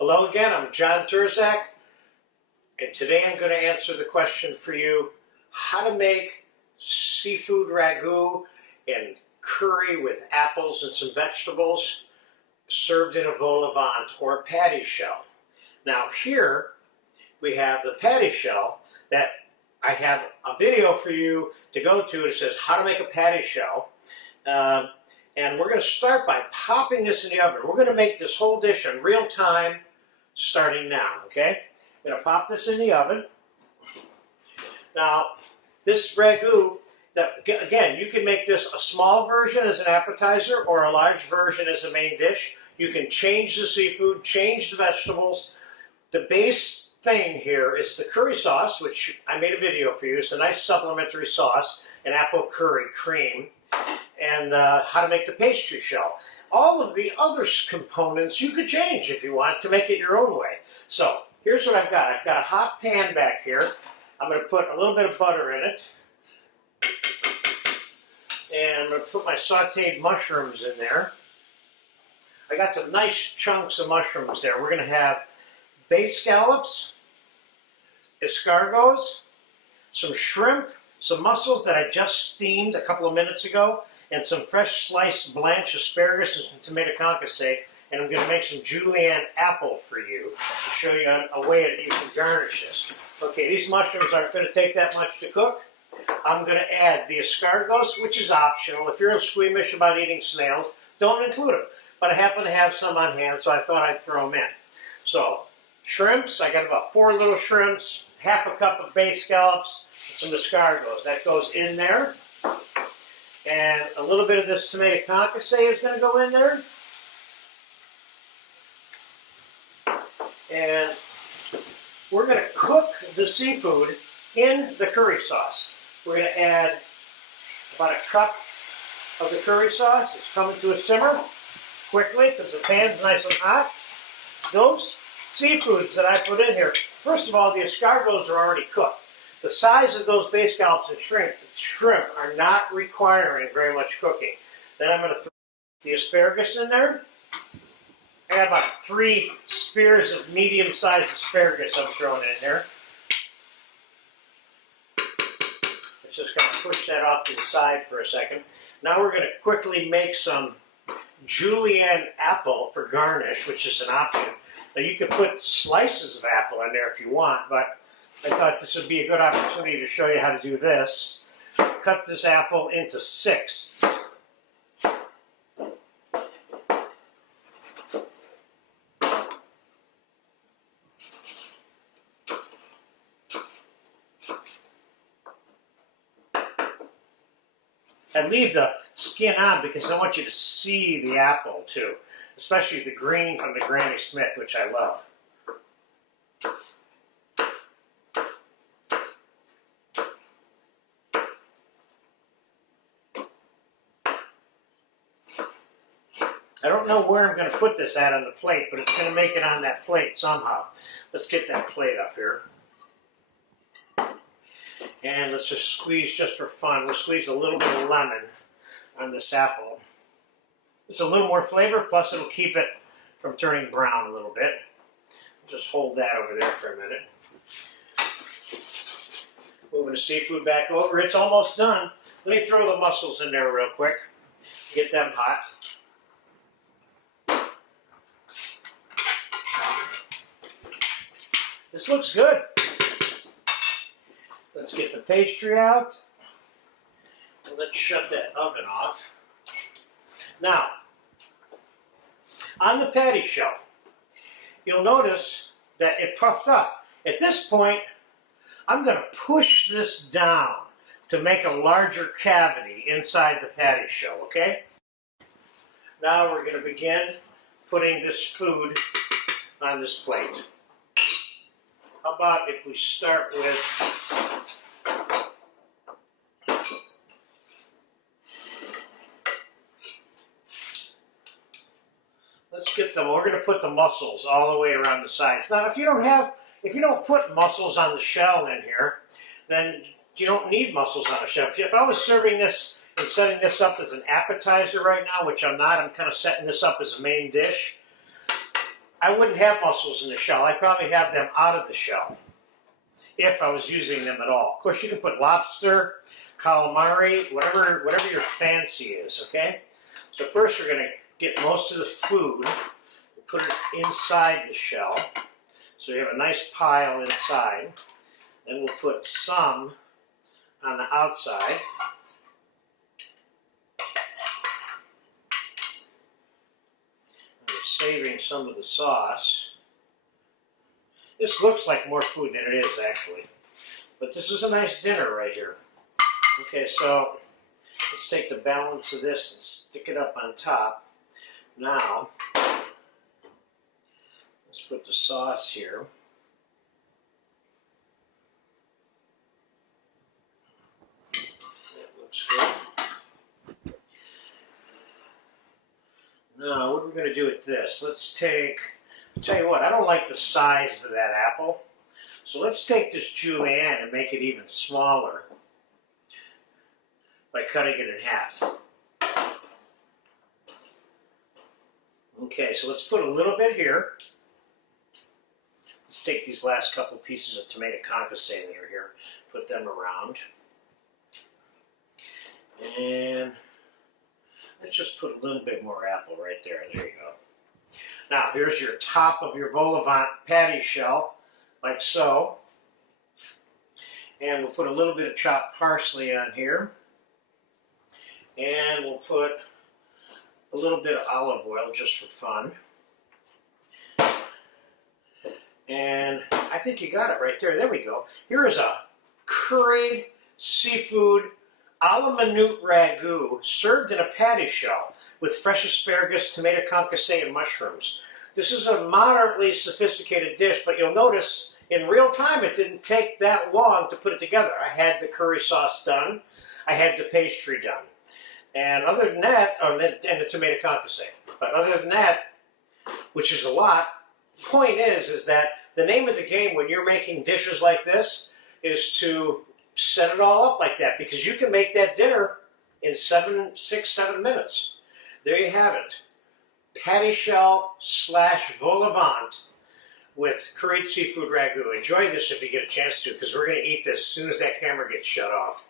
Hello again, I'm John Turzak, and today I'm going to answer the question for you, how to make seafood ragu and curry with apples and some vegetables served in a vol au vent or patty shell. Now here we have the patty shell that I have a video for you to go to. It says how to make a patty shell. And we're going to start by popping this in the oven. We're going to make this whole dish in real time starting now, okay? I'm going to pop this in the oven. Now, this ragu, again, you can make this a small version as an appetizer or a large version as a main dish. You can change the seafood, change the vegetables. The base thing here is the curry sauce, which I made a video for you. It's a nice supplementary sauce, an apple curry cream, and how to make the pastry shell. All of the other components you could change if you want to make it your own way. So here's what I've got. I've got a hot pan back here. I'm going to put a little bit of butter in it. And I'm going to put my sauteed mushrooms in there. I got some nice chunks of mushrooms there. We're going to have bay scallops, escargots, some shrimp, some mussels that I just steamed a couple of minutes ago, and some fresh sliced blanched asparagus and some tomato concasse. And I'm going to make some julienne apple for you to show you a way that you can garnish this. Okay, these mushrooms aren't going to take that much to cook. I'm going to add the escargots, which is optional. If you're squeamish about eating snails, don't include them. But I happen to have some on hand, so I thought I'd throw them in. So, shrimps, I got about 4 little shrimps, half a cup of bay scallops, some escargots. That goes in there. And a little bit of this tomato concasse is going to go in there. And we're going to cook the seafood in the curry sauce. We're going to add about a cup of the curry sauce. It's coming to a simmer quickly because the pan's nice and hot. Those seafoods that I put in here, first of all, the escargots are already cooked. The size of those bay scallops and shrimp are not requiring very much cooking. Then I'm going to throw the asparagus in there. I got about 3 spears of medium-sized asparagus I'm throwing in there. Let's just kind of push that off to the side for a second. Now we're going to quickly make some julienne apple for garnish, which is an option. Now you could put slices of apple in there if you want, but I thought this would be a good opportunity to show you how to do this. Cut this apple into 6ths. And leave the skin on because I want you to see the apple too, especially the green from the Granny Smith, which I love. I don't know where I'm going to put this at on the plate, but it's going to make it on that plate somehow. Let's get that plate up here. And let's just squeeze just for fun. We'll squeeze a little bit of lemon on this apple. It's a little more flavor, plus it'll keep it from turning brown a little bit. Just hold that over there for a minute. Moving the seafood back over. It's almost done. Let me throw the mussels in there real quick. Get them hot. This looks good. Let's get the pastry out. And let's shut that oven off. Now, on the patty shell, you'll notice that it puffed up. At this point, I'm going to push this down to make a larger cavity inside the patty shell, okay? Now we're going to begin putting this food on this plate. How about if we start with let's get them. We're going to put the mussels all the way around the sides. Now, if you don't put mussels on the shell in here, then you don't need mussels on a shell. If I was serving this and setting this up as an appetizer right now, which I'm not, I'm kind of setting this up as a main dish. I wouldn't have mussels in the shell. I'd probably have them out of the shell if I was using them at all. Of course, you can put lobster, calamari, whatever your fancy is, okay? So first we're going to get most of the food, put it inside the shell. So you have a nice pile inside. Then we'll put some on the outside. We're saving some of the sauce. This looks like more food than it is actually. But this is a nice dinner right here. Okay, so let's take the balance of this and stick it up on top. Now, let's put the sauce here. That looks good. Now, what are we going to do with this? Let's take, I'll tell you what, I don't like the size of that apple. So let's take this julienne and make it even smaller by cutting it in half. Okay, so let's put a little bit here. Let's take these last couple pieces of tomato concasse that are here, put them around. And let's just put a little bit more apple right there. There you go. Now, here's your top of your vol au vent patty shell, like so. And we'll put a little bit of chopped parsley on here. And we'll put a little bit of olive oil just for fun. And I think you got it right there. There we go. Here is a curried seafood a la minute ragu served in a patty shell with fresh asparagus, tomato concasse, and mushrooms. This is a moderately sophisticated dish, but you'll notice in real time it didn't take that long to put it together. I had the curry sauce done. I had the pastry done. And other than that, and the tomato concasse. But other than that, which is a lot, the point is that the name of the game when you're making dishes like this is to set it all up like that, because you can make that dinner in 6, 7 minutes. There you have it. Patty shell / vol au vent with curried seafood ragu. Enjoy this if you get a chance to, because we're going to eat this as soon as that camera gets shut off.